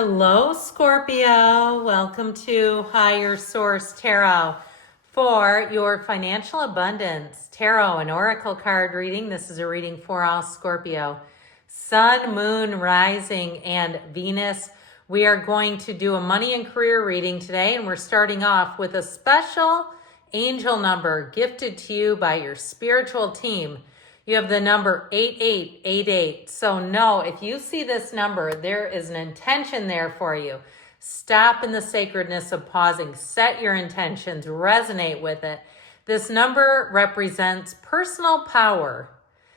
Hello, Scorpio. Welcome to Higher Source Tarot for your financial abundance tarot and oracle card reading. This is a reading for all Scorpio. Sun, Moon, Rising, and Venus. We are going to do a money and career reading today, and we're starting off with a special angel number gifted to you by your spiritual team. You have the number 8888. So know if you see this number, there is an intention there for you. Stop in the sacredness of pausing. Set your intentions. Resonate with it. This number represents personal power,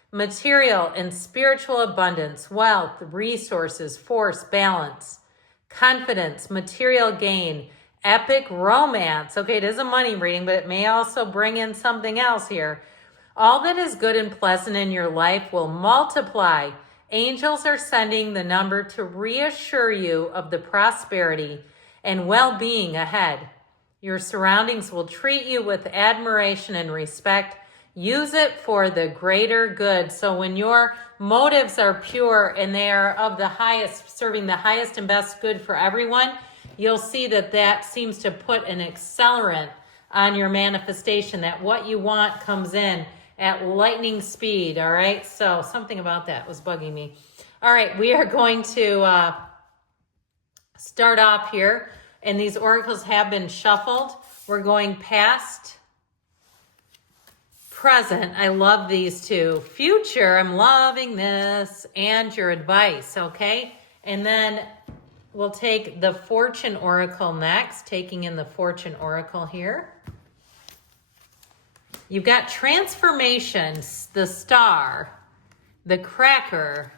material and spiritual abundance, wealth, resources, force, balance, confidence, material gain, epic romance. Okay, it is a money reading, but it may also bring in something else here. All that is good and pleasant in your life will multiply. Angels are sending the number to reassure you of the prosperity and well-being ahead. Your surroundings will treat you with admiration and respect. Use it for the greater good. So when your motives are pure and they are of the highest, serving the highest and best good for everyone, you'll see that that seems to put an accelerant on your manifestation, that what you want comes in at lightning speed. All right, so something about that was bugging me. All right, we are going to start off here, and these oracles have been shuffled. We're going past, present. I love these two. Future, I'm loving this, and your advice, okay? And then we'll take the fortune oracle next, taking in the fortune oracle here. You've got transformations, the star, the cracker,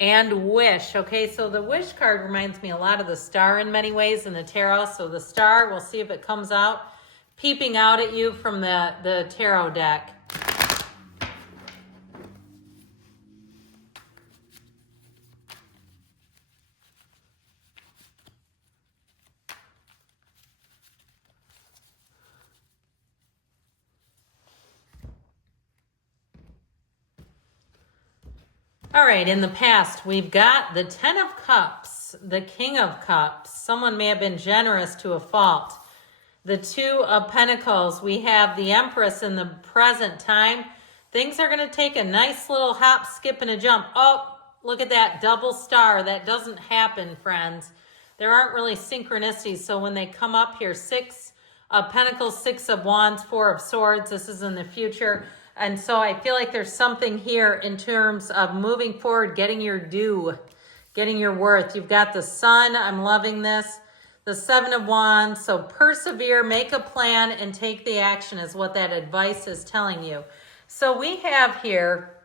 and wish. Okay, so the wish card reminds me a lot of the star in many ways in the tarot. So the star, we'll see if it comes out, peeping out at you from the tarot deck. All right, in the past, we've got the 10 of Cups, the King of Cups. Someone may have been generous to a fault. The 2 of Pentacles, we have the Empress in the present time. Things are going to take a nice little hop, skip, and a jump. Oh, look at that double star. That doesn't happen, friends. There aren't really synchronicities, so when they come up here, 6 of Pentacles, 6 of Wands, 4 of Swords, this is in the future. And so I feel like there's something here in terms of moving forward, getting your due, getting your worth. You've got the Sun. I'm loving this. The 7 of Wands. So persevere, make a plan, and take the action is what that advice is telling you. So we have here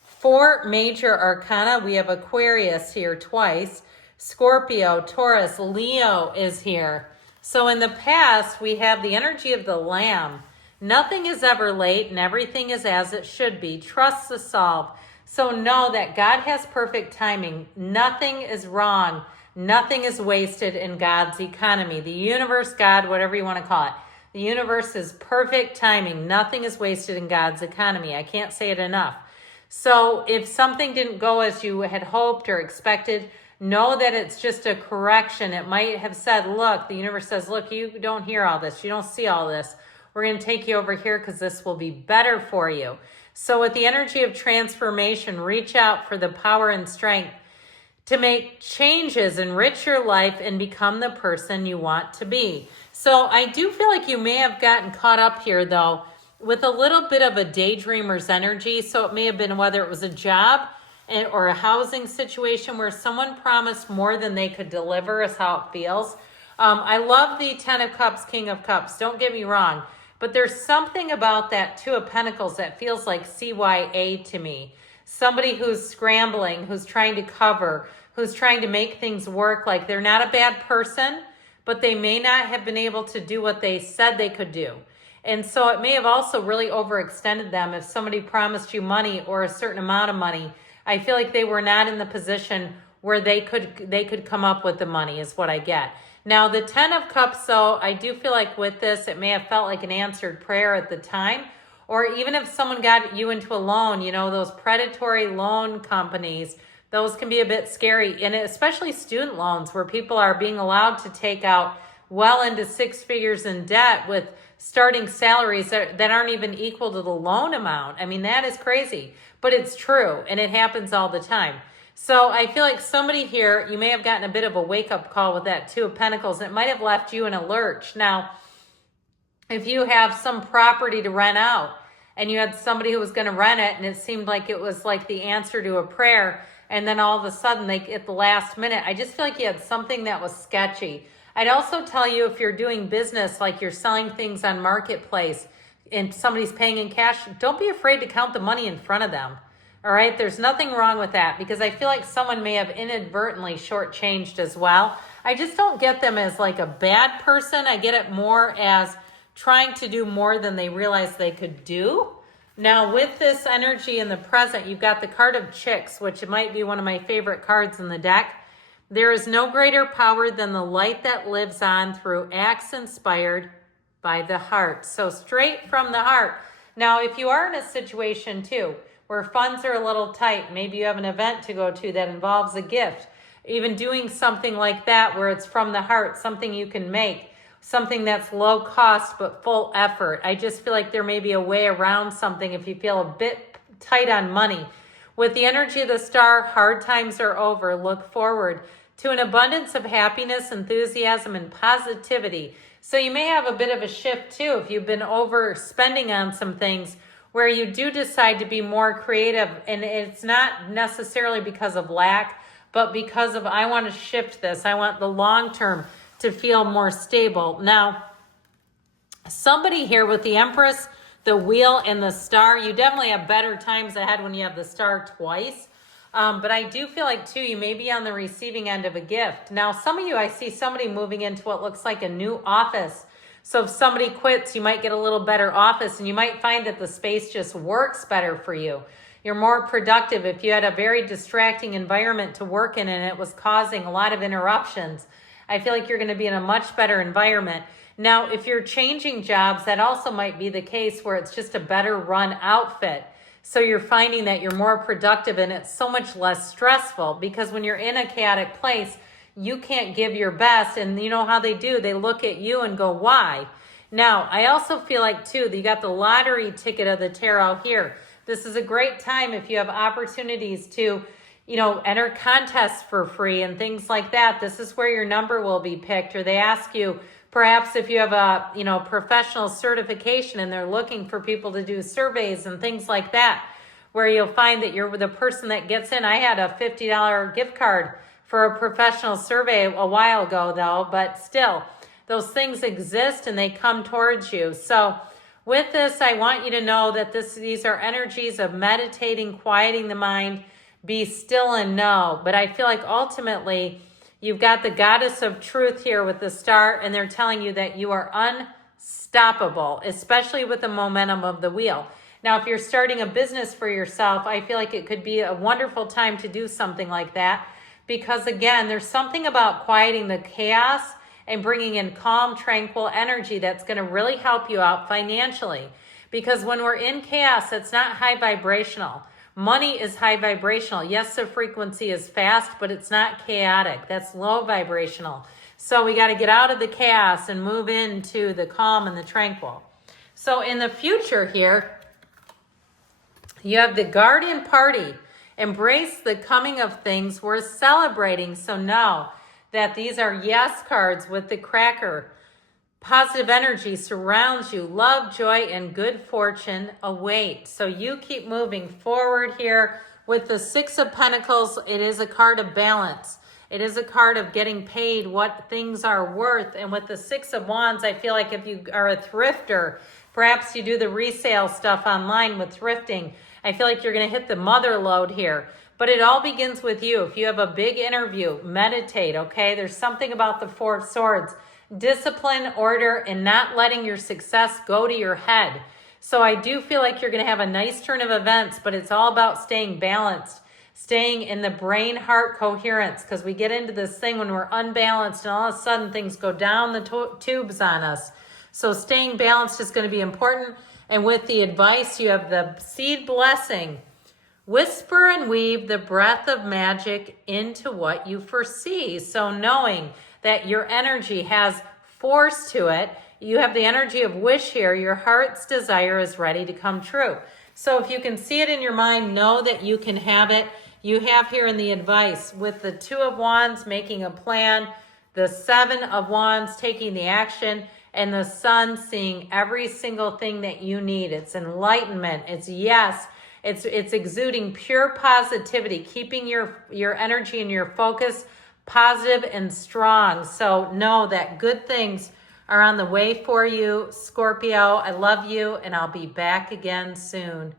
4 major arcana. We have Aquarius here twice. Scorpio, Taurus, Leo is here. So in the past, we have the energy of the Lamb. Nothing is ever late and everything is as it should be. Trust the solve. So know that God has perfect timing. Nothing is wrong. Nothing is wasted in God's economy. The universe, God, whatever you want to call it. The universe is perfect timing. Nothing is wasted in God's economy. I can't say it enough. So if something didn't go as you had hoped or expected, know that it's just a correction. It might have said, look, the universe says, look, you don't hear all this. You don't see all this. We're going to take you over here because this will be better for you. So with the energy of transformation, reach out for the power and strength to make changes, enrich your life, and become the person you want to be. So I do feel like you may have gotten caught up here, though, with a little bit of a daydreamer's energy. So it may have been whether it was a job or a housing situation where someone promised more than they could deliver is how it feels. I love the 10 of Cups, King of Cups. Don't get me wrong. But there's something about that 2 of Pentacles that feels like CYA to me. Somebody who's scrambling, who's trying to cover, who's trying to make things work. Like they're not a bad person, but they may not have been able to do what they said they could do. And so it may have also really overextended them. If somebody promised you money or a certain amount of money, I feel like they were not in the position where they could come up with the money is what I get. Now, the 10 of Cups, though, I do feel like with this, it may have felt like an answered prayer at the time. Or even if someone got you into a loan, you know, those predatory loan companies those can be a bit scary. And especially student loans where people are being allowed to take out well into six figures in debt with starting salaries that aren't even equal to the loan amount. I mean, that is crazy, but it's true and it happens all the time. So I feel like somebody here, you may have gotten a bit of a wake-up call with that Two of Pentacles, and it might have left you in a lurch. Now, if you have some property to rent out and you had somebody who was going to rent it and it seemed like it was like the answer to a prayer, and then all of a sudden at the last minute, I just feel like you had something that was sketchy. I'd also tell you, if you're doing business, like you're selling things on Marketplace and somebody's paying in cash, don't be afraid to count the money in front of them. All right, there's nothing wrong with that, because I feel like someone may have inadvertently shortchanged as well. I just don't get them as like a bad person. I get it more as trying to do more than they realized they could do. Now, with this energy in the present, you've got the card of Chicks, which might be one of my favorite cards in the deck. There is no greater power than the light that lives on through acts inspired by the heart. So straight from the heart. Now, if you are in a situation too, where funds are a little tight, maybe you have an event to go to that involves a gift, even doing something like that where it's from the heart, something you can make, something that's low cost but full effort. I just feel like there may be a way around something if you feel a bit tight on money. With the energy of the star, hard times are over. Look forward to an abundance of happiness, enthusiasm, and positivity. So you may have a bit of a shift too if you've been overspending on some things, where you do decide to be more creative. And it's not necessarily because of lack, but because of, I want to shift this. I want the long term to feel more stable. Now, somebody here with the Empress, the Wheel, and the Star, you definitely have better times ahead when you have the Star twice. But I do feel like, too, you may be on the receiving end of a gift. Now, some of you, I see somebody moving into what looks like a new office. So if somebody quits, you might get a little better office, and you might find that the space just works better for you. You're more productive. If you had a very distracting environment to work in and it was causing a lot of interruptions, I feel like you're going to be in a much better environment. Now, if you're changing jobs, that also might be the case where it's just a better run outfit. So you're finding that you're more productive and it's so much less stressful, because when you're in a chaotic place, you can't give your best. And you know how they do? They look at you and go, why? Now, I also feel like, too, that you got the lottery ticket of the tarot here. This is a great time if you have opportunities to, enter contests for free and things like that. This is where your number will be picked, or they ask you, perhaps if you have a, professional certification and they're looking for people to do surveys and things like that, where you'll find that you're the person that gets in. I had a $50 gift card for a professional survey a while ago, though, but still, those things exist and they come towards you. So with this, I want you to know that these are energies of meditating, quieting the mind, be still and know. But I feel like ultimately, you've got the goddess of truth here with the star, and they're telling you that you are unstoppable, especially with the momentum of the wheel. Now, if you're starting a business for yourself, I feel like it could be a wonderful time to do something like that, because again, there's something about quieting the chaos and bringing in calm, tranquil energy that's going to really help you out financially. Because when we're in chaos, it's not high vibrational. Money is high vibrational. Yes, the frequency is fast, but it's not chaotic. That's low vibrational. So we got to get out of the chaos and move into the calm and the tranquil. So in the future here, you have the Guardian Party. Embrace the coming of things worth celebrating. So know that these are yes cards with the cracker. Positive energy surrounds you. Love, joy, and good fortune await. So you keep moving forward here. With the Six of Pentacles, it is a card of balance. It is a card of getting paid what things are worth. And with the Six of Wands, I feel like if you are a thrifter, perhaps you do the resale stuff online with thrifting, I feel like you're going to hit the mother load here. But it all begins with you. If you have a big interview, meditate, okay? There's something about the Four of Swords. Discipline, order, and not letting your success go to your head. So I do feel like you're going to have a nice turn of events, but it's all about staying balanced, staying in the brain-heart coherence, because we get into this thing when we're unbalanced and all of a sudden things go down the tubes on us. So staying balanced is going to be important. And with the advice, you have the seed blessing Whisper and weave the breath of magic into what you foresee. So knowing that your energy has force to it, you have the energy of wish here, your heart's desire is ready to come true. So if you can see it in your mind, know that you can have it. You have here in the advice with the Two of Wands making a plan, the Seven of Wands taking the action, and the Sun seeing every single thing that you need. It's enlightenment. It's yes. It's exuding pure positivity, keeping your energy and your focus positive and strong. So know that good things are on the way for you, Scorpio. I love you, and I'll be back again soon.